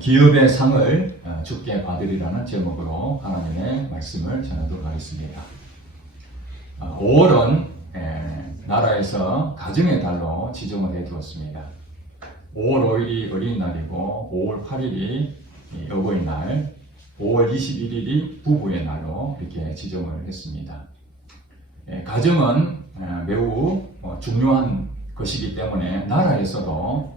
기업의 상을 주께 받으리라는 제목으로 하나님의 말씀을 전하도록 하겠습니다. 5월은 나라에서 가정의 달로 지정을 해두었습니다. 5월 5일이 어린이날이고 5월 8일이 어버이날, 5월 21일이 부부의 날로 이렇게 지정을 했습니다. 가정은 매우 중요한 것이기 때문에 나라에서도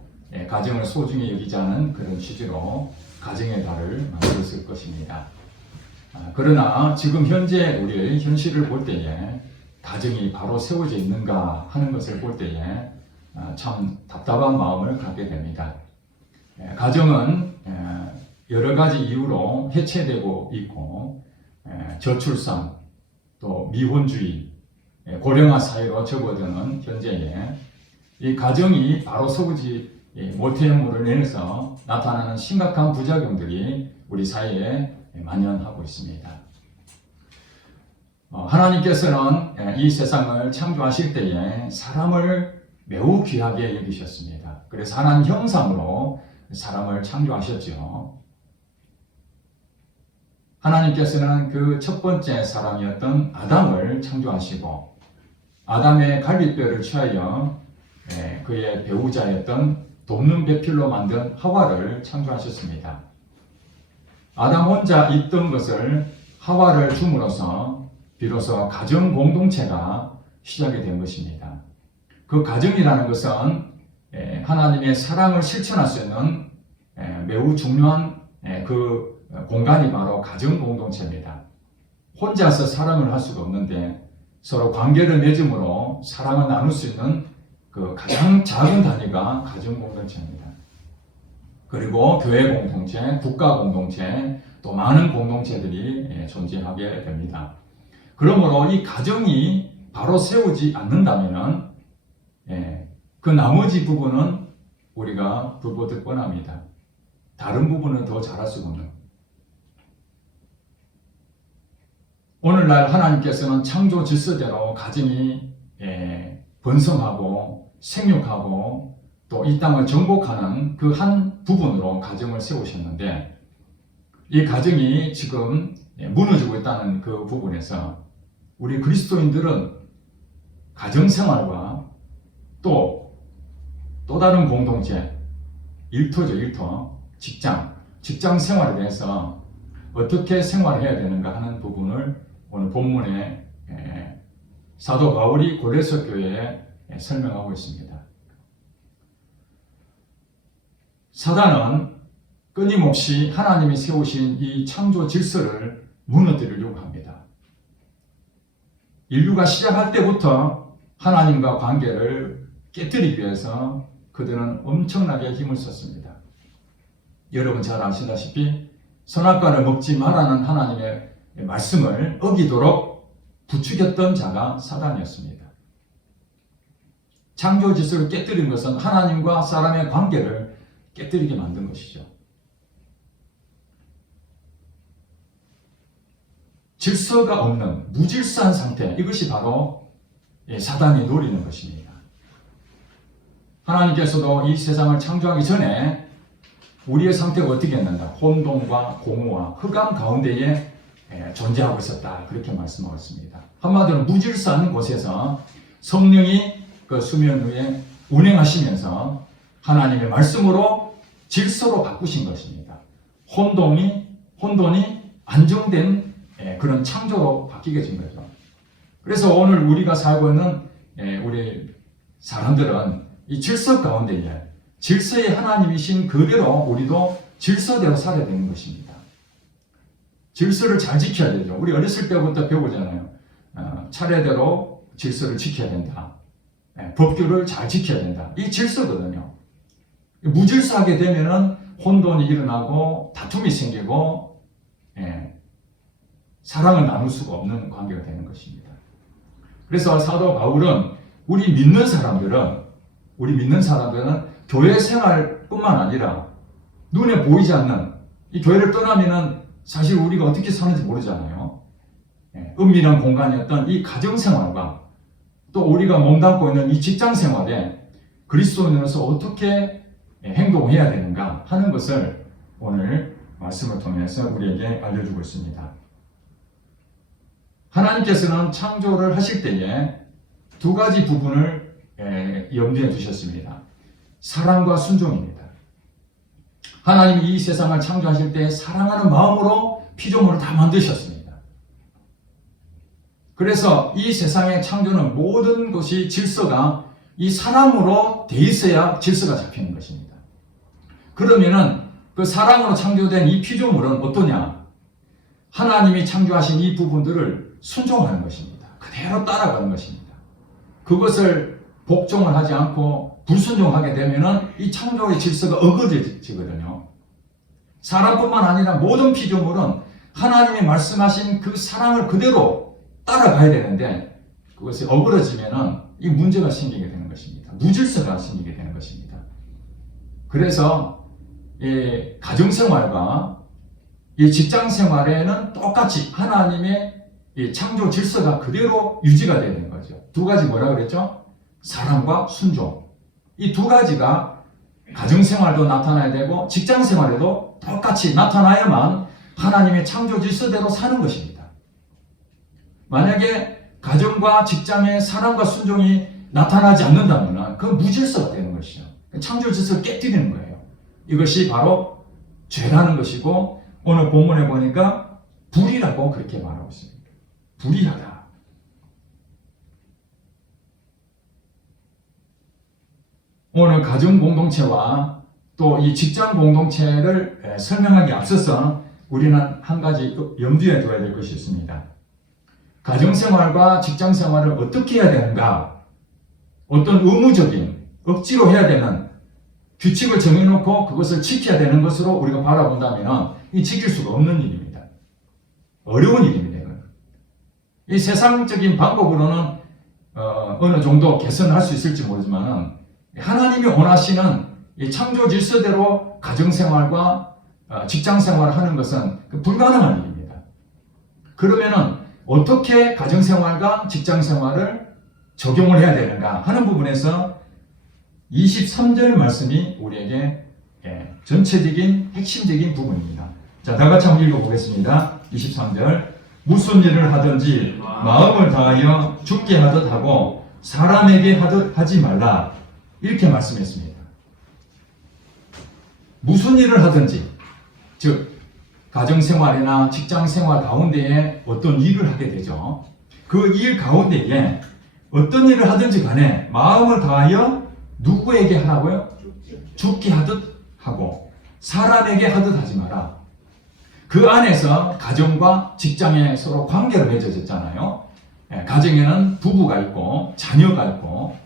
가정을 소중히 여기지 않은 그런 취지로 가정의 달을 만들었을 것입니다. 그러나 지금 현재 우리의 현실을 볼 때에 가정이 바로 세워져 있는가 하는 것을 볼 때에 참 답답한 마음을 갖게 됩니다. 가정은 여러 가지 이유로 해체되고 있고 저출산, 또 미혼주의, 고령화 사회로 접어드는 현재에 이 가정이 바로 서지 못함으로 인해서 나타나는 심각한 부작용들이 우리 사회에 만연하고 있습니다. 하나님께서는 이 세상을 창조하실 때에 사람을 매우 귀하게 여기셨습니다. 그래서 하나님 형상으로 사람을 창조하셨죠. 하나님께서는 그 첫 번째 사람이었던 아담을 창조하시고 아담의 갈비뼈를 취하여 그의 배우자였던 돕는 배필로 만든 하와를 창조하셨습니다. 아담 혼자 있던 것을 하와를 줌으로써 비로소 가정 공동체가 시작이 된 것입니다. 그 가정이라는 것은 하나님의 사랑을 실천할 수 있는 매우 중요한 그 공간이 바로 가정 공동체입니다. 혼자서 사랑을 할 수가 없는데 서로 관계를 맺음으로 사랑을 나눌 수 있는 그 가장 작은 단위가 가정 공동체입니다. 그리고 교회 공동체, 국가 공동체, 또 많은 공동체들이 존재하게 됩니다. 그러므로 이 가정이 바로 세우지 않는다면 그 나머지 부분은 우리가 불보듯 뻔합니다. 다른 부분은 더 잘할 수가 없는. 오늘날 하나님께서는 창조 질서대로 가정이 번성하고 생육하고 또 이 땅을 정복하는 그 한 부분으로 가정을 세우셨는데 이 가정이 지금 무너지고 있다는 그 부분에서 우리 그리스도인들은 가정생활과 또 다른 공동체, 일터죠, 일터, 직장 생활에 대해서 어떻게 생활해야 되는가 하는 부분을 오늘 본문에 사도 바울이 고레서 교회에 설명하고 있습니다. 사단은 끊임없이 하나님이 세우신 이 창조 질서를 무너뜨리려고 합니다. 인류가 시작할 때부터 하나님과 관계를 깨뜨리기 위해서 그들은 엄청나게 힘을 썼습니다. 여러분 잘 아시다시피 선악과를 먹지 말라는 하나님의 말씀을 어기도록 부추겼던 자가 사단이었습니다. 창조 질서를 깨뜨린 것은 하나님과 사람의 관계를 깨뜨리게 만든 것이죠. 질서가 없는 무질서한 상태, 이것이 바로 사단이 노리는 것입니다. 하나님께서도 이 세상을 창조하기 전에 우리의 상태가 어떻게 했는가? 혼돈과 공허와 흑암 가운데에 존재하고 있었다. 그렇게 말씀하고 있습니다. 한마디로 무질서한 곳에서 성령이 그 수면 위에 운행하시면서 하나님의 말씀으로 질서로 바꾸신 것입니다. 혼돈이 안정된 그런 창조로 바뀌게 된 거죠. 그래서 오늘 우리가 살고 있는 우리 사람들은 이 질서 가운데에 질서의 하나님이신 그대로 우리도 질서대로 살아야 되는 것입니다. 질서를 잘 지켜야 되죠. 우리 어렸을 때부터 배우잖아요. 차례대로 질서를 지켜야 된다. 법규를 잘 지켜야 된다. 이 질서거든요. 무질서하게 되면은 혼돈이 일어나고 다툼이 생기고 사랑을 나눌 수가 없는 관계가 되는 것입니다. 그래서 사도 바울은 우리 믿는 사람들은 교회 생활뿐만 아니라 눈에 보이지 않는 이 교회를 떠나면은 사실 우리가 어떻게 사는지 모르잖아요. 은밀한 공간이었던 이 가정생활과 또 우리가 몸담고 있는 이 직장생활에 그리스도인으로서 어떻게 행동해야 되는가 하는 것을 오늘 말씀을 통해서 우리에게 알려주고 있습니다. 하나님께서는 창조를 하실 때에 두 가지 부분을 염두에 두셨습니다. 사랑과 순종입니다. 하나님이 이 세상을 창조하실 때 사랑하는 마음으로 피조물을 다 만드셨습니다. 그래서 이 세상의 창조는 모든 것이 질서가 이 사랑으로 돼 있어야 질서가 잡히는 것입니다. 그러면은 그 사랑으로 창조된 이 피조물은 어떠냐? 하나님이 창조하신 이 부분들을 순종하는 것입니다. 그대로 따라가는 것입니다. 그것을 복종을 하지 않고 불순종하게 되면은 이 창조의 질서가 어그러지거든요. 사람뿐만 아니라 모든 피조물은 하나님이 말씀하신 그 사랑을 그대로 따라가야 되는데 그것이 어그러지면은 이 문제가 생기게 되는 것입니다. 무질서가 생기게 되는 것입니다. 그래서 이 가정생활과 이 직장생활에는 똑같이 하나님의 이 창조 질서가 그대로 유지가 되는 거죠. 두 가지 뭐라 그랬죠? 사랑과 순종. 이 두 가지가 가정생활도 나타나야 되고 직장생활에도 똑같이 나타나야만 하나님의 창조 질서대로 사는 것입니다. 만약에 가정과 직장의 사랑과 순종이 나타나지 않는다면 그건 무질서가 되는 것이죠. 창조 질서를 깨뜨리는 거예요. 이것이 바로 죄라는 것이고 오늘 본문에 보니까 불이라고 그렇게 말하고 있습니다. 불의하다. 오늘 가정 공동체와 또 이 직장 공동체를 설명하기 앞서서 우리는 한 가지 염두에 둬야 될 것이 있습니다. 가정생활과 직장생활을 어떻게 해야 되는가? 어떤 의무적인, 억지로 해야 되는 규칙을 정해놓고 그것을 지켜야 되는 것으로 우리가 바라본다면 이 지킬 수가 없는 일입니다. 어려운 일입니다. 이건. 이 세상적인 방법으로는 어느 정도 개선할 수 있을지 모르지만 하나님이 원하시는 이 창조 질서대로 가정생활과 직장생활을 하는 것은 불가능한 일입니다. 그러면은 어떻게 가정생활과 직장생활을 적용을 해야 되는가 하는 부분에서 23절 말씀이 우리에게 전체적인 핵심적인 부분입니다. 자, 다 같이 한번 읽어보겠습니다. 23절 무슨 일을 하든지 마음을 다하여 죽게 하듯 하고 사람에게 하듯 하지 말라 이렇게 말씀했습니다. 무슨 일을 하든지 즉 가정생활이나 직장생활 가운데에 어떤 일을 하게 되죠. 그 일 가운데에 어떤 일을 하든지 간에 마음을 다하여 누구에게 하라고요? 죽게 하듯 하고 사람에게 하듯 하지 마라. 그 안에서 가정과 직장에 서로 관계가 맺어졌잖아요. 가정에는 부부가 있고 자녀가 있고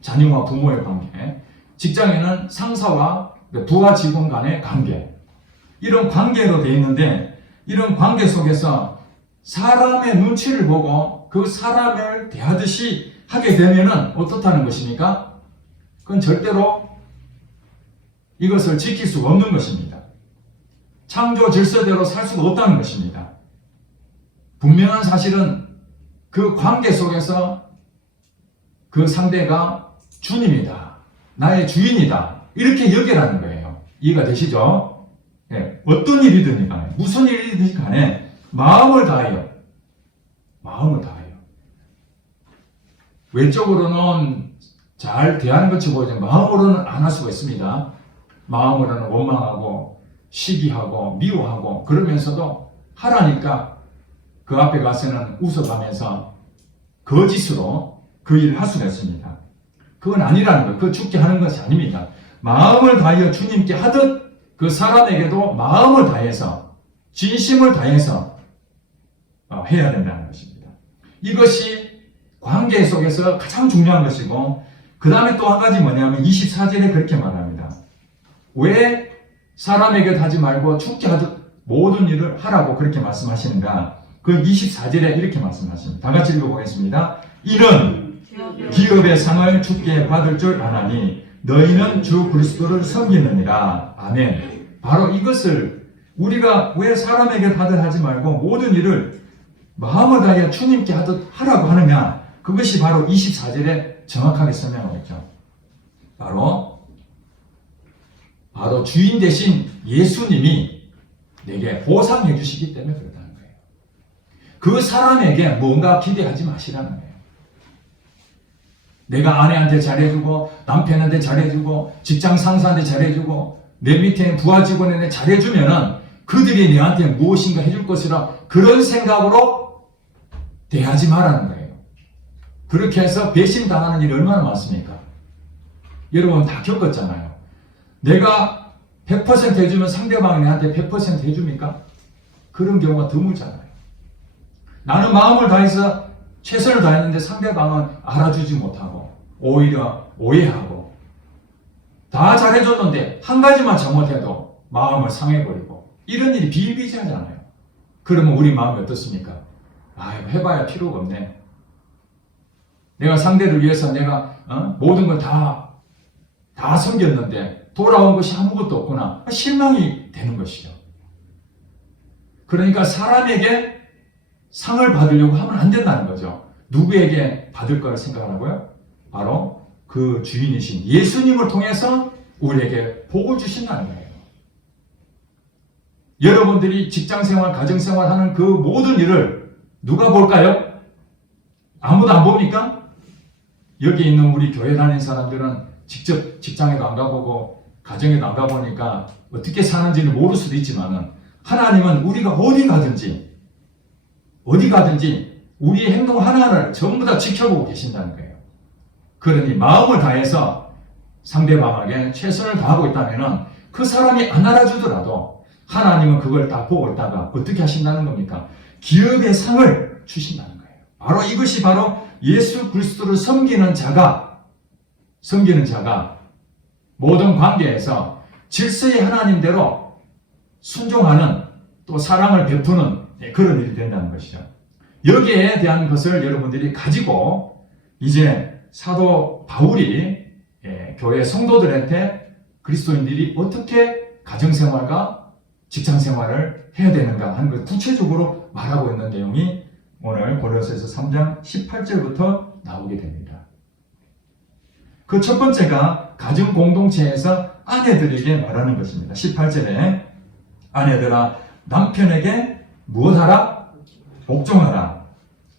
자녀와 부모의 관계, 직장에는 상사와 부하 직원 간의 관계, 이런 관계로 되어 있는데 이런 관계 속에서 사람의 눈치를 보고 그 사람을 대하듯이 하게 되면은 어떻다는 것입니까? 그건 절대로 이것을 지킬 수가 없는 것입니다. 창조 질서대로 살 수가 없다는 것입니다. 분명한 사실은 그 관계 속에서 그 상대가 주님이다, 나의 주인이다 이렇게 여기라는 거예요. 이해가 되시죠? 어떤 일이든 간에 무슨 일이든 간에 마음을 다하여 외적으로는 잘 대하는 것이 보이지만 마음으로는 안 할 수가 있습니다. 마음으로는 원망하고 시기하고 미워하고 그러면서도 하라니까 그 앞에 가서는 웃어가면서 거짓으로 그 일을 할 수가 있습니다. 그건 아니라는 거예요. 그거 죽게 하는 것이 아닙니다. 마음을 다하여 주님께 하듯 그 사람에게도 마음을 다해서 진심을 다해서 해야 된다는 것입니다. 이것이 관계 속에서 가장 중요한 것이고 그 다음에 또 한 가지 뭐냐면 24절에 그렇게 말합니다. 왜 사람에게 하지 말고 죽게 하듯 모든 일을 하라고 그렇게 말씀하시는가? 그 24절에 이렇게 말씀하십니다. 다 같이 읽어보겠습니다. 이는 기업의 상을 주께 받을 줄 아나니 너희는 주 그리스도를 섬기느니라. 아멘. 바로 이것을 우리가 왜 사람에게 하듯 하지 말고 모든 일을 마음을 다하여 주님께 하듯 하라고 하느냐? 그것이 바로 24절에 정확하게 설명하고 있죠. 바로 바로 주인 대신 예수님이 내게 보상해 주시기 때문에 그렇다는 거예요. 그 사람에게 뭔가 기대하지 마시라는 거예요. 내가 아내한테 잘해주고 남편한테 잘해주고 직장 상사한테 잘해주고 내 밑에 있는 부하 직원한테 잘해주면은 그들이 내한테 무엇인가 해줄 것이라 그런 생각으로 대하지 말라는 거예요. 그렇게 해서 배신당하는 일이 얼마나 많습니까? 여러분 다 겪었잖아요. 내가 100% 해주면 상대방이 나한테 100% 해줍니까? 그런 경우가 드물잖아요. 나는 마음을 다해서 최선을 다했는데 상대방은 알아주지 못하고 오히려 오해하고 다 잘해줬는데 한 가지만 잘못해도 마음을 상해버리고 이런 일이 비일비재하잖아요. 그러면 우리 마음이 어떻습니까? 해봐야 필요가 없네. 내가 상대를 위해서 내가 모든 걸 다 섬겼는데 돌아온 것이 아무것도 없구나. 실망이 되는 것이죠. 그러니까 사람에게 상을 받으려고 하면 안 된다는 거죠. 누구에게 받을 걸 생각하라고요? 바로 그 주인이신 예수님을 통해서 우리에게 복을 주신다는 거예요. 여러분들이 직장생활, 가정생활 하는 그 모든 일을 누가 볼까요? 아무도 안 봅니까? 여기 있는 우리 교회 다니는 사람들은 직접 직장에도 안 가보고 가정에도 안 가보니까 어떻게 사는지는 모를 수도 있지만 하나님은 우리가 어디 가든지 우리의 행동 하나하나를 전부 다 지켜보고 계신다는 거예요. 그러니 마음을 다해서 상대방에게 최선을 다하고 있다면 그 사람이 안 알아주더라도 하나님은 그걸 다 보고 있다가 어떻게 하신다는 겁니까? 기업의 상을 주신다는 거예요. 바로 이것이 바로 예수 그리스도를 섬기는 자가 모든 관계에서 질서의 하나님대로 순종하는 또 사랑을 베푸는 그런 일이 된다는 것이죠. 여기에 대한 것을 여러분들이 가지고 이제 사도 바울이 교회 성도들한테 그리스도인들이 어떻게 가정생활과 직장생활을 해야 되는가 하는 걸 구체적으로 말하고 있는 내용이 오늘 고린도서에서 3장 18절부터 나오게 됩니다. 그 첫 번째가 가정 공동체에서 아내들에게 말하는 것입니다. 18절에 아내들아 남편에게 무엇하라? 복종하라.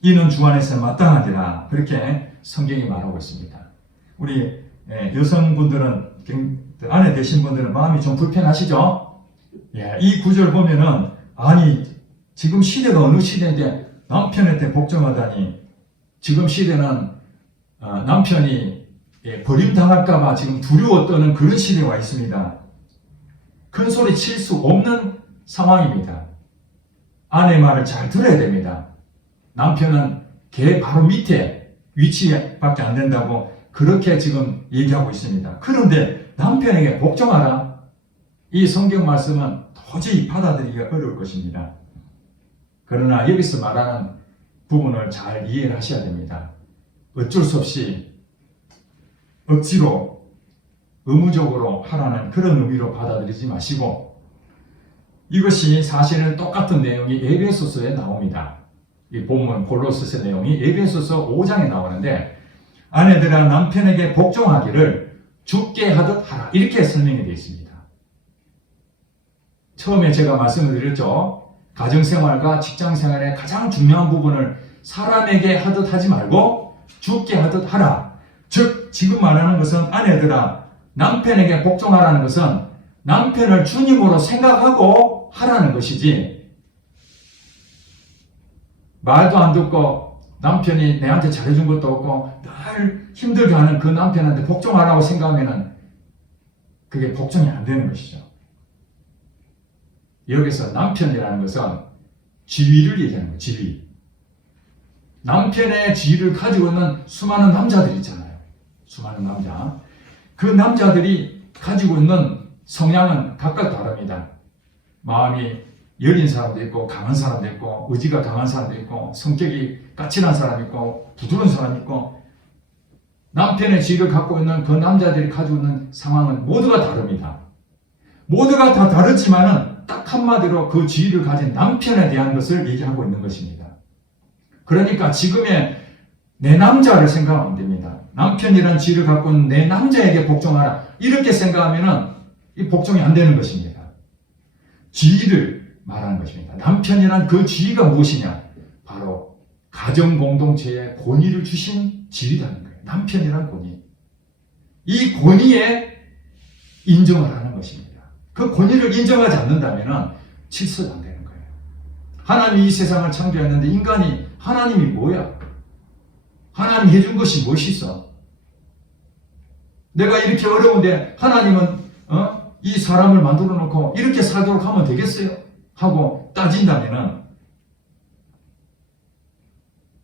이는 주 안에서 마땅하니라. 그렇게 성경이 말하고 있습니다. 우리 여성분들은 아내 되신 분들은 마음이 좀 불편하시죠? 이 구절 보면은 아니 지금 시대가 어느 시대인데 남편한테 복종하다니 지금 시대는 남편이 버림당할까봐 지금 두려워 떠는 그런 시대에 와 있습니다. 큰 소리 칠 수 없는 상황입니다. 아내 말을 잘 들어야 됩니다. 남편은 개 바로 밑에 위치밖에 안 된다고 그렇게 지금 얘기하고 있습니다. 그런데 남편에게 복종하라. 이 성경 말씀은 도저히 받아들이기가 어려울 것입니다. 그러나 여기서 말하는 부분을 잘 이해를 하셔야 됩니다. 어쩔 수 없이 억지로 의무적으로 하라는 그런 의미로 받아들이지 마시고 이것이 사실은 똑같은 내용이 에베소서에 나옵니다. 이 본문 골로새서 내용이 에베소서 5장에 나오는데 아내들아 남편에게 복종하기를 주께 하듯 하라 이렇게 설명이 되어 있습니다. 처음에 제가 말씀을 드렸죠. 가정생활과 직장생활의 가장 중요한 부분을 사람에게 하듯 하지 말고 주께 하듯 하라. 즉 지금 말하는 것은 아내들아 남편에게 복종하라는 것은 남편을 주님으로 생각하고 하라는 것이지 말도 안 듣고 남편이 내한테 잘해준 것도 없고 늘 힘들게 하는 그 남편한테 복종하라고 생각하면 그게 복종이 안 되는 것이죠. 여기서 남편이라는 것은 지위를 얘기하는 거예요. 지위. 남편의 지위를 가지고 있는 수많은 남자들이 있잖아요. 수많은 남자. 그 남자들이 가지고 있는 성향은 각각 다릅니다. 마음이 여린 사람도 있고 강한 사람도 있고 의지가 강한 사람도 있고 성격이 까칠한 사람이 있고 부드러운 사람이 있고 남편의 지위를 갖고 있는 그 남자들이 가지고 있는 상황은 모두가 다릅니다. 모두가 다 다르지만은 딱 한마디로 그 지위를 가진 남편에 대한 것을 얘기하고 있는 것입니다. 그러니까 지금의 내 남자를 생각하면 됩니다. 남편이란 지위를 갖고 있는 내 남자에게 복종하라. 이렇게 생각하면은 이 복종이 안 되는 것입니다. 지위를 말하는 것입니다. 남편이란 그 지위가 무엇이냐? 바로 가정 공동체에 권위를 주신 지위라는 거예요. 남편이란 권위. 이 권위에 인정을 하는 것입니다. 그 권위를 인정하지 않는다면 질서가 안 되는 거예요. 하나님이 이 세상을 창조했는데 인간이 하나님이 뭐야? 하나님이 해준 것이 무엇이 있어? 내가 이렇게 어려운데 하나님은 이 사람을 만들어 놓고 이렇게 살도록 하면 되겠어요? 하고 따진다면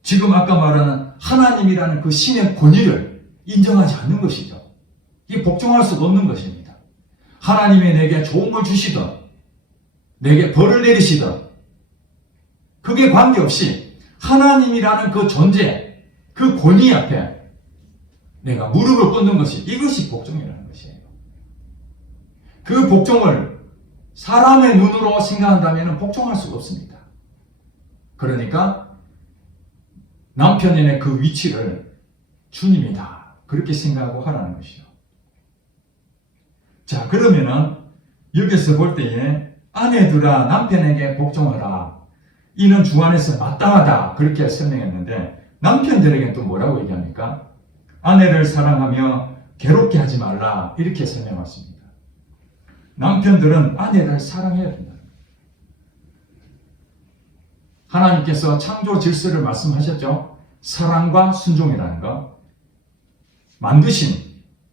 지금 아까 말하는 하나님이라는 그 신의 권위를 인정하지 않는 것이죠. 이게 복종할 수 없는 것입니다. 하나님이 내게 좋은 걸 주시든 내게 벌을 내리시든 그게 관계없이 하나님이라는 그 존재, 그 권위 앞에 내가 무릎을 꿇는 것이 이것이 복종이라는 것이에요. 그 복종을 사람의 눈으로 생각한다면 복종할 수가 없습니다. 그러니까 남편의 그 위치를 주님이다. 그렇게 생각하고 하라는 것이죠. 자, 그러면은 여기서 볼 때에 아내들아 남편에게 복종하라. 이는 주 안에서 마땅하다. 그렇게 설명했는데 남편들에게는 또 뭐라고 얘기합니까? 아내를 사랑하며 괴롭게 하지 말라. 이렇게 설명했습니다. 남편들은 아내를 사랑해야 된다. 하나님께서 창조 질서를 말씀하셨죠. 사랑과 순종이라는 것. 만드신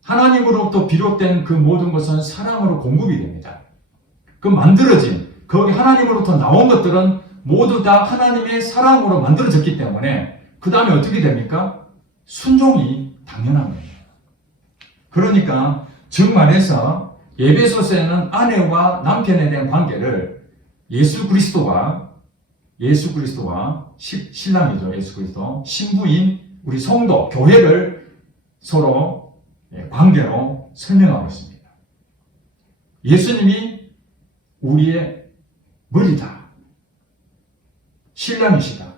하나님으로부터 비롯된 그 모든 것은 사랑으로 공급이 됩니다. 그 만들어진 거기 하나님으로부터 나온 것들은 모두 다 하나님의 사랑으로 만들어졌기 때문에 그 다음에 어떻게 됩니까? 순종이 당연한 거예요. 그러니까 즉 말해서 에베소서에는 아내와 남편에 대한 관계를 예수 그리스도와 신랑이죠. 예수 그리스도 신부인 우리 성도 교회를 서로 관계로 설명하고 있습니다. 예수님이 우리의 머리다. 신랑이시다.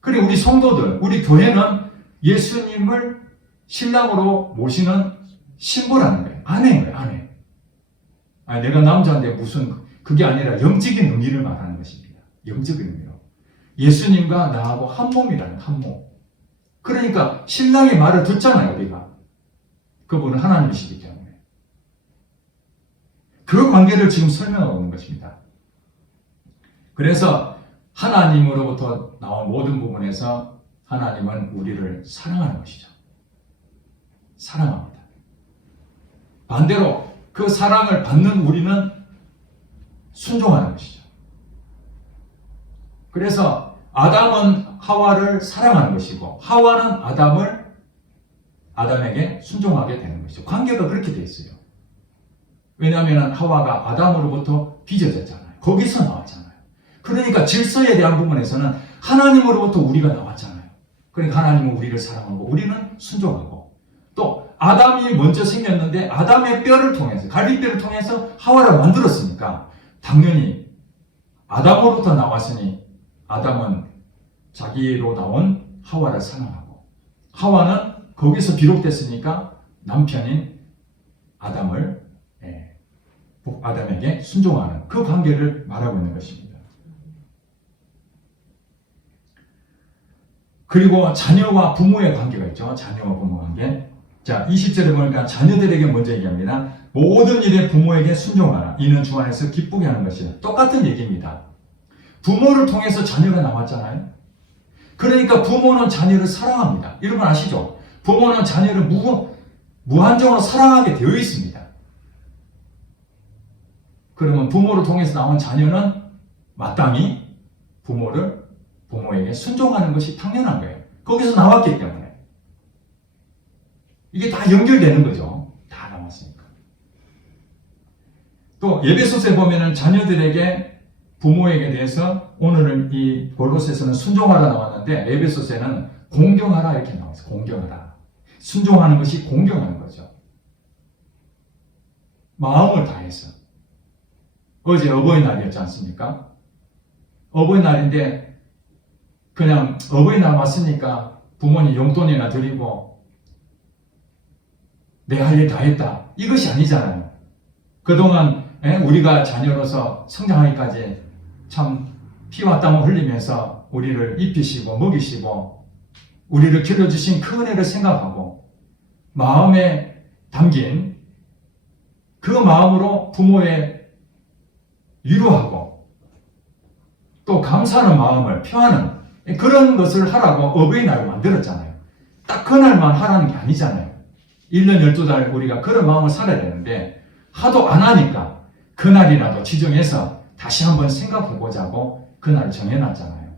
그리고 우리 성도들, 우리 교회는 예수님을 신랑으로 모시는 신부라는 거예요. 아내인 거예요. 아내. 아니, 내가 남자인데 무슨 그게 아니라 영적인 의미를 말하는 것입니다. 영적인 의미로. 예수님과 나하고 한 몸이라는 한 몸. 그러니까 신랑의 말을 듣잖아요. 우리가. 그분은 하나님이시기 때문에. 그 관계를 지금 설명하고 있는 것입니다. 그래서 하나님으로부터 나온 모든 부분에서 하나님은 우리를 사랑하는 것이죠. 사랑합니다. 반대로 그 사랑을 받는 우리는 순종하는 것이죠. 그래서 아담은 하와를 사랑하는 것이고 하와는 아담에게 순종하게 되는 것이죠. 관계가 그렇게 되어 있어요. 왜냐하면 하와가 아담으로부터 빚어졌잖아요. 거기서 나왔잖아요. 그러니까 질서에 대한 부분에서는 하나님으로부터 우리가 나왔잖아요. 그러니까 하나님은 우리를 사랑하고 우리는 순종하고 또 아담이 먼저 생겼는데 아담의 뼈를 통해서 갈비뼈를 통해서 하와를 만들었으니까 당연히 아담으로부터 나왔으니 아담은 자기로 나온 하와를 사랑하고 하와는 거기서 비롯됐으니까 남편인 아담에게 순종하는 그 관계를 말하고 있는 것입니다. 그리고 자녀와 부모의 관계가 있죠. 자녀와 부모 관계. 자, 20절에 보니까 자녀들에게 먼저 얘기합니다. 모든 일에 부모에게 순종하라. 이는 주 안에서 기쁘게 하는 것이다. 똑같은 얘기입니다. 부모를 통해서 자녀가 나왔잖아요. 그러니까 부모는 자녀를 사랑합니다. 여러분 아시죠? 부모는 자녀를 무한정으로 사랑하게 되어 있습니다. 그러면 부모를 통해서 나온 자녀는 마땅히 부모에게 순종하는 것이 당연한 거예요. 거기서 나왔기 때문에. 이게 다 연결되는 거죠. 다 나왔으니까. 또 예배소서에 보면은 자녀들에게 부모에게 대해서 오늘은 이 골로새서는 순종하라 나왔는데 에베소서에는 공경하라 이렇게 나와있어요. 공경하라. 순종하는 것이 공경하는 거죠. 마음을 다해서. 어제 어버이날이었지 않습니까? 어버이날인데 그냥 어버이날 왔으니까 부모님 용돈이나 드리고 내 할 일 다 했다. 이것이 아니잖아요. 그동안 우리가 자녀로서 성장하기까지 참 피와 땀을 흘리면서 우리를 입히시고 먹이시고 우리를 길러주신 그 은혜를 생각하고 마음에 담긴 그 마음으로 부모의 위로하고 또 감사하는 마음을 표하는 그런 것을 하라고 어버이날을 만들었잖아요. 딱 그날만 하라는 게 아니잖아요. 1년 12달 우리가 그런 마음을 살아야 되는데 하도 안 하니까 그날이라도 지정해서 다시 한번 생각해보자고 그날을 정해놨잖아요.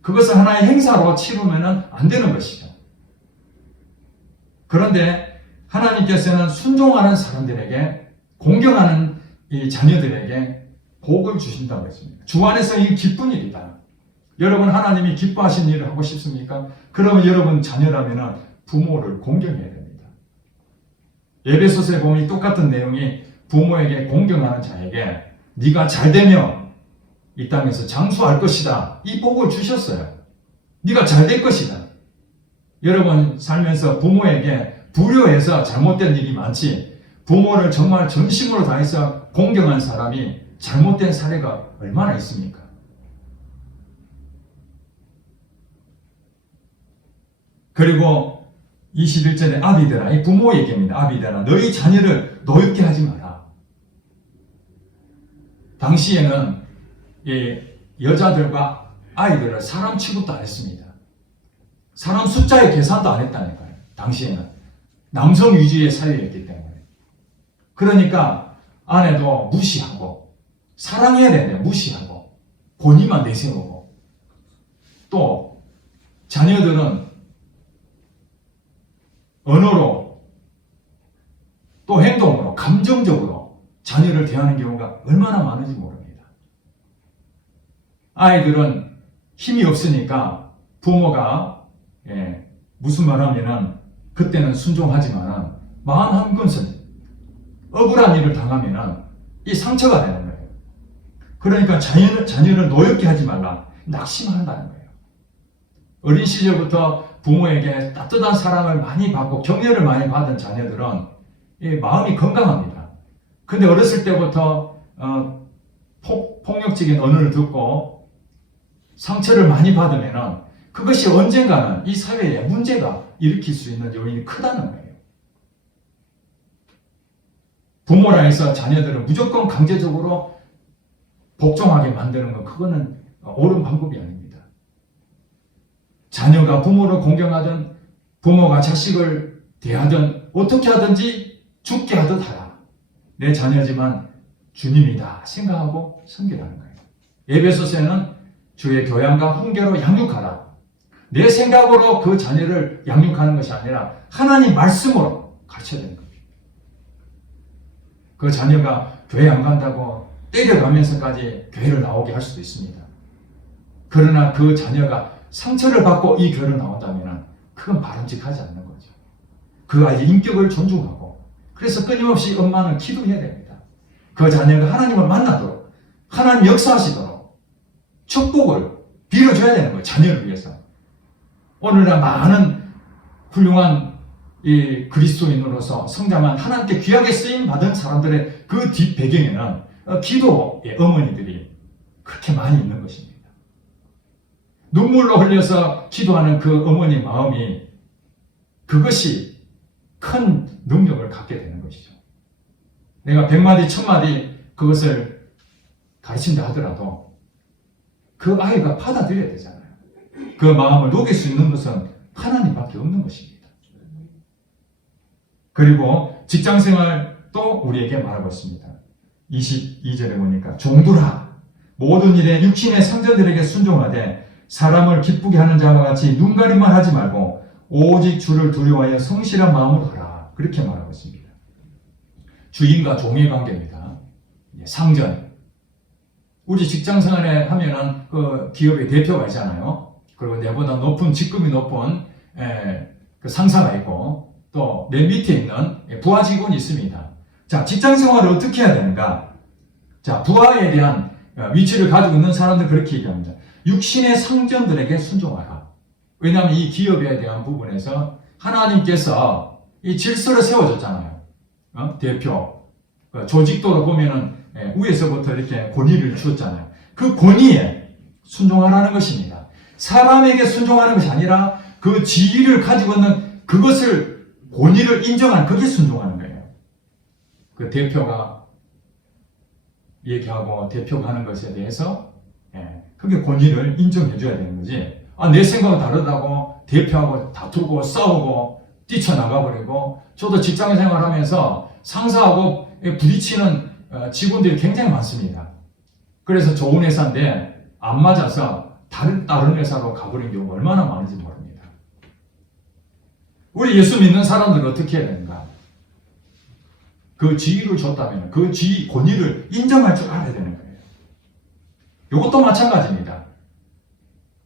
그것을 하나의 행사로 치르면 안 되는 것이죠. 그런데 하나님께서는 순종하는 사람들에게, 공경하는 이 자녀들에게 복을 주신다고 했습니다. 주 안에서 이 기쁜 일이다. 여러분 하나님이 기뻐하신 일을 하고 싶습니까? 그러면 여러분 자녀라면 부모를 공경해야 됩니다. 에베소서에 보면 똑같은 내용이 부모에게 공경하는 자에게 네가 잘되면 이 땅에서 장수할 것이다. 이 복을 주셨어요. 네가 잘될 것이다. 여러분 살면서 부모에게 불효해서 잘못된 일이 많지 부모를 정말 전심으로 다해서 공경한 사람이 잘못된 사례가 얼마나 있습니까? 그리고 21절에 아비들아, 이 부모 얘기입니다. 아비들아, 너희 자녀를 노엽게 하지 마라. 당시에는 이 여자들과 아이들을 사람 취급도 안 했습니다. 사람 숫자의 계산도 안 했다니까요. 당시에는 남성 위주의 사회였기 때문에. 그러니까 아내도 무시하고 사랑해야 되는데 무시하고 권위만 내세우고 또 자녀들은 언어로 또 행동으로 감정적으로 자녀를 대하는 경우가 얼마나 많은지 모릅니다. 아이들은 힘이 없으니까 부모가 무슨 말 하면은 그때는 순종하지만 마음 한켠은 억울한 일을 당하면은 이 상처가 되는 거예요. 그러니까 자녀를 노엽게 하지 말라. 낙심한다는 거예요. 어린 시절부터 부모에게 따뜻한 사랑을 많이 받고 격려를 많이 받은 자녀들은 마음이 건강합니다. 근데 어렸을 때부터 폭력적인 언어를 듣고 상처를 많이 받으면 그것이 언젠가는 이 사회에 문제가 일으킬 수 있는 요인이 크다는 거예요. 부모라 해서 자녀들을 무조건 강제적으로 복종하게 만드는 건 그거는 옳은 방법이 아닙니다. 자녀가 부모를 공경하든 부모가 자식을 대하든 어떻게 하든지 죽게 하듯 하라. 내 자녀지만 주님이다 생각하고 섬기라는 거예요. 에베소서에는 주의 교양과 훈계로 양육하라. 내 생각으로 그 자녀를 양육하는 것이 아니라 하나님 말씀으로 가르쳐야 되는 겁니다. 그 자녀가 교회 안 간다고 때려가면서까지 교회를 나오게 할 수도 있습니다. 그러나 그 자녀가 상처를 받고 이 교회를 나온다면 그건 바람직하지 않는 거죠. 그 아이의 인격을 존중하고 그래서 끊임없이 엄마는 기도해야 됩니다. 그 자녀가 하나님을 만나도록 하나님 역사하시도록 축복을 빌어줘야 되는 거예요. 자녀를 위해서. 오늘날 많은 훌륭한 이 그리스도인으로서 성장한 하나님께 귀하게 쓰임 받은 사람들의 그 뒷 배경에는 기도의 어머니들이 그렇게 많이 있는 것입니다. 눈물로 흘려서 기도하는 그 어머니 마음이 그것이 큰 능력을 갖게 되는 것이죠. 내가 100마디 1000마디 그것을 가르친다 하더라도 그 아이가 받아들여야 되잖아요. 그 마음을 녹일 수 있는 것은 하나님밖에 없는 것입니다. 그리고 직장생활도 우리에게 말하고 있습니다. 22절에 보니까 종들아 모든 일에 육신의 상전들에게 순종하되 사람을 기쁘게 하는 자와 같이 눈가림만 하지 말고 오직 주를 두려워하여 성실한 마음으로 하라. 그렇게 말하고 있습니다. 주인과 종의 관계입니다. 상전. 우리 직장생활에 하면은 그 기업의 대표가 있잖아요. 그리고 내보다 높은 직급이 높은 그 상사가 있고 또 내 밑에 있는 부하 직원이 있습니다. 자, 직장생활을 어떻게 해야 되는가? 자, 부하에 대한 위치를 가지고 있는 사람들 그렇게 얘기합니다. 육신의 상전들에게 순종하라. 왜냐하면 이 기업에 대한 부분에서 하나님께서 이 질서를 세워줬잖아요. 대표, 조직도로 보면은 위에서부터 이렇게 권위를 주었잖아요. 그 권위에 순종하라는 것입니다. 사람에게 순종하는 것이 아니라 그 지위를 가지고 있는 그것을 권위를 인정하는 그게 순종하는 거예요. 그 대표가 얘기하고 대표가 하는 것에 대해서 그게 권위를 인정해 줘야 되는 거지. 내 생각은 다르다고 대표하고 다투고 싸우고 뛰쳐나가버리고, 저도 직장 생활하면서 상사하고 부딪히는 직원들이 굉장히 많습니다. 그래서 좋은 회사인데 안 맞아서 다른 회사로 가버린 경우가 얼마나 많은지 모릅니다. 우리 예수 믿는 사람들은 어떻게 해야 되는가? 그 지위를 줬다면 그 지위, 권위를 인정할 줄 알아야 되는 거예요. 이것도 마찬가지입니다.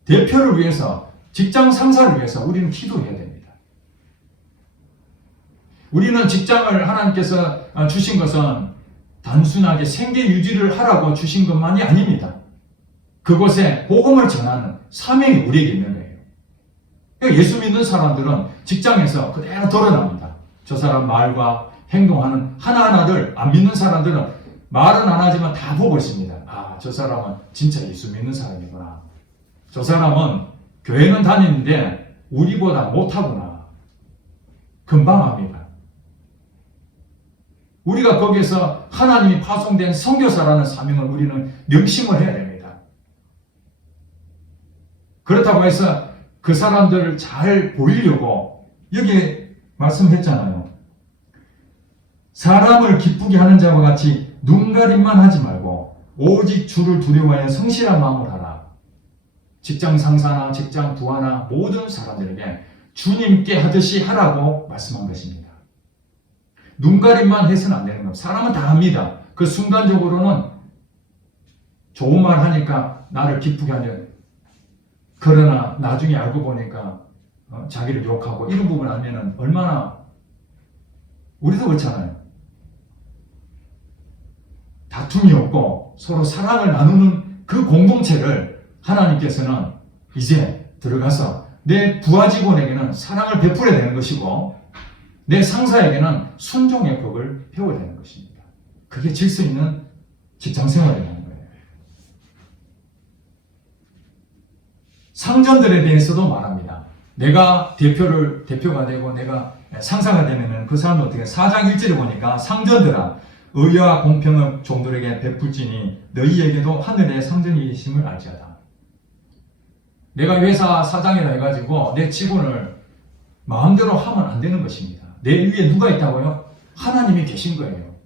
대표를 위해서, 직장 상사를 위해서 우리는 기도해야 됩니다. 우리는 직장을 하나님께서 주신 것은 단순하게 생계 유지를 하라고 주신 것만이 아닙니다. 그곳에 복음을 전하는 사명이 우리에게 있는 거예요. 그러니까 예수 믿는 사람들은 직장에서 그대로 드러납니다. 저 사람 말과 행동하는 하나하나를 안 믿는 사람들은 말은 안 하지만 다 보고 있습니다. 저 사람은 진짜 예수 믿는 사람이구나. 저 사람은 교회는 다니는데 우리보다 못하구나. 금방 압니다. 우리가 거기에서 하나님이 파송된 선교사라는 사명을 우리는 명심을 해야 됩니다. 그렇다고 해서 그 사람들을 잘 보이려고 여기 말씀했잖아요. 사람을 기쁘게 하는 자와 같이 눈가림만 하지 말고 오직 주를 두려워하여 성실한 마음을 하라. 직장 상사나 직장 부하나 모든 사람들에게 주님께 하듯이 하라고 말씀한 것입니다. 눈가림만 해서는 안 되는 겁니다. 사람은 다 합니다. 그 순간적으로는 좋은 말 하니까 나를 기쁘게 하는, 그러나 나중에 알고 보니까 자기를 욕하고 이런 부분 하면은 얼마나, 우리도 그렇잖아요. 다툼이 없고 서로 사랑을 나누는 그 공동체를 하나님께서는 이제 들어가서 내 부하 직원에게는 사랑을 베풀어야 되는 것이고, 내 상사에게는 순종의 법을 배워야 되는 것입니다. 그게 질서 있는 직장 생활이라는 거예요. 상전들에 대해서도 말합니다. 내가 대표가 되고 내가 상사가 되면 그 사람은 어떻게, 4장 1절에 보니까 상전들아 의와 공평을 종들에게 베풀지니 너희에게도 하늘의 상전이 계심을 알지어다. 내가 회사 사장이라 해가지고 내 직원을 마음대로 하면 안 되는 것입니다. 내 위에 누가 있다고요? 하나님이 계신 거예요.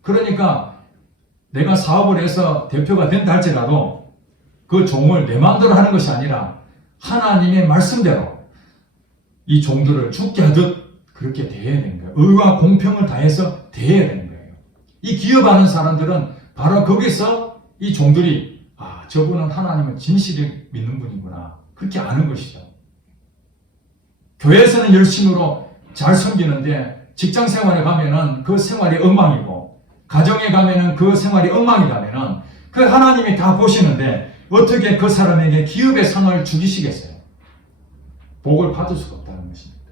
그러니까 내가 사업을 해서 대표가 된다 할지라도 그 종을 내 마음대로 하는 것이 아니라 하나님의 말씀대로 이 종들을 죽게 하듯 그렇게 대해야 되는 거예요. 의와 공평을 다해서 대해야 되는 거예요. 이 기업하는 사람들은 바로 거기서 이 종들이 저분은 하나님을 진실히 믿는 분이구나, 그렇게 아는 것이죠. 교회에서는 열심으로 잘 섬기는데 직장 생활에 가면은 그 생활이 엉망이고, 가정에 가면은 그 생활이 엉망이라면은 그 하나님이 다 보시는데 어떻게 그 사람에게 기업의 상을 주시겠어요? 복을 받을 수가 없다는 것입니다.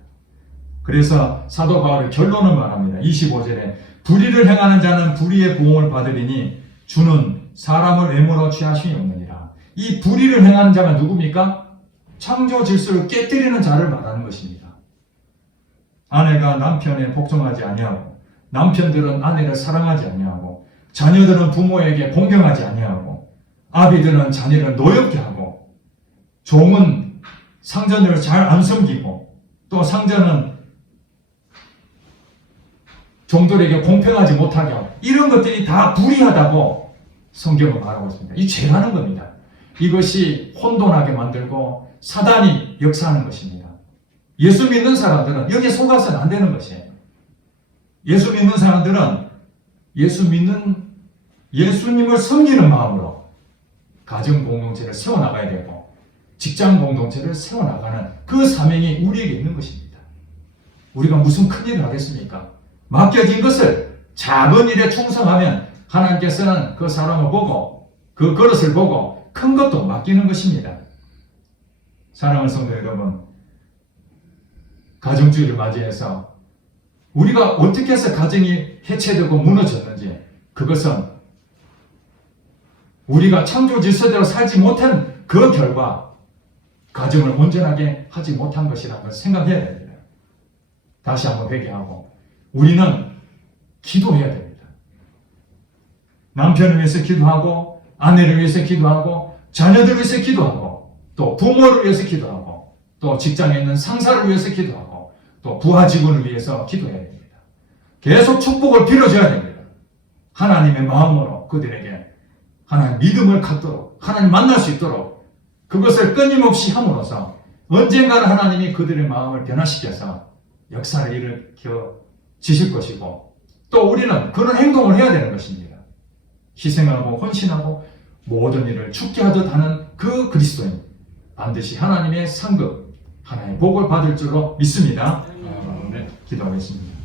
그래서 사도 바울의 결론을 말합니다. 25절에 불의를 행하는 자는 불의의 보응을 받으리니 주는 사람을 외모로 취하심이 없느니라. 이 불의를 행하는 자가 누굽니까? 창조 질서를 깨뜨리는 자를 말하는 것입니다. 아내가 남편에 복종하지 아니하고, 남편들은 아내를 사랑하지 아니하고, 자녀들은 부모에게 공경하지 아니하고, 아비들은 자녀를 노엽게 하고, 종은 상전을 잘 안 섬기고, 또 상전은 종들에게 공평하지 못하게 하고, 이런 것들이 다 불의하다고 성경은 말하고 있습니다. 이 죄라는 겁니다. 이것이 혼돈하게 만들고 사단이 역사하는 것입니다. 예수 믿는 사람들은 여기에 속아서는 안 되는 것이에요. 예수 믿는 사람들은 예수님을 섬기는 마음으로 가정 공동체를 세워나가야 되고, 직장 공동체를 세워나가는 그 사명이 우리에게 있는 것입니다. 우리가 무슨 큰일을 하겠습니까? 맡겨진 것을 작은 일에 충성하면 하나님께서는 그 사람을 보고, 그 그릇을 보고 큰 것도 맡기는 것입니다. 사랑하는 성도 여러분, 가정주의를 맞이해서 우리가 어떻게 해서 가정이 해체되고 무너졌는지, 그것은 우리가 창조 질서대로 살지 못한 그 결과, 가정을 온전하게 하지 못한 것이라는 걸 생각해야 됩니다. 다시 한번 회개하고 우리는 기도해야 됩니다. 남편을 위해서 기도하고, 아내를 위해서 기도하고, 자녀들을 위해서 기도하고, 또 부모를 위해서 기도하고, 또 직장에 있는 상사를 위해서 기도하고, 또 부하 직원을 위해서 기도해야 됩니다. 계속 축복을 빌어줘야 됩니다. 하나님의 마음으로 그들에게 하나님 믿음을 갖도록, 하나님 만날 수 있도록 그것을 끊임없이 함으로써 언젠가는 하나님이 그들의 마음을 변화시켜서 역사를 일으켜 주실 것이고, 또 우리는 그런 행동을 해야 되는 것입니다. 희생하고 헌신하고 모든 일을 죽게 하듯 하는 그 그리스도인, 반드시 하나님의 상급, 하나님의 복을 받을 줄로 믿습니다. 기도하겠습니다.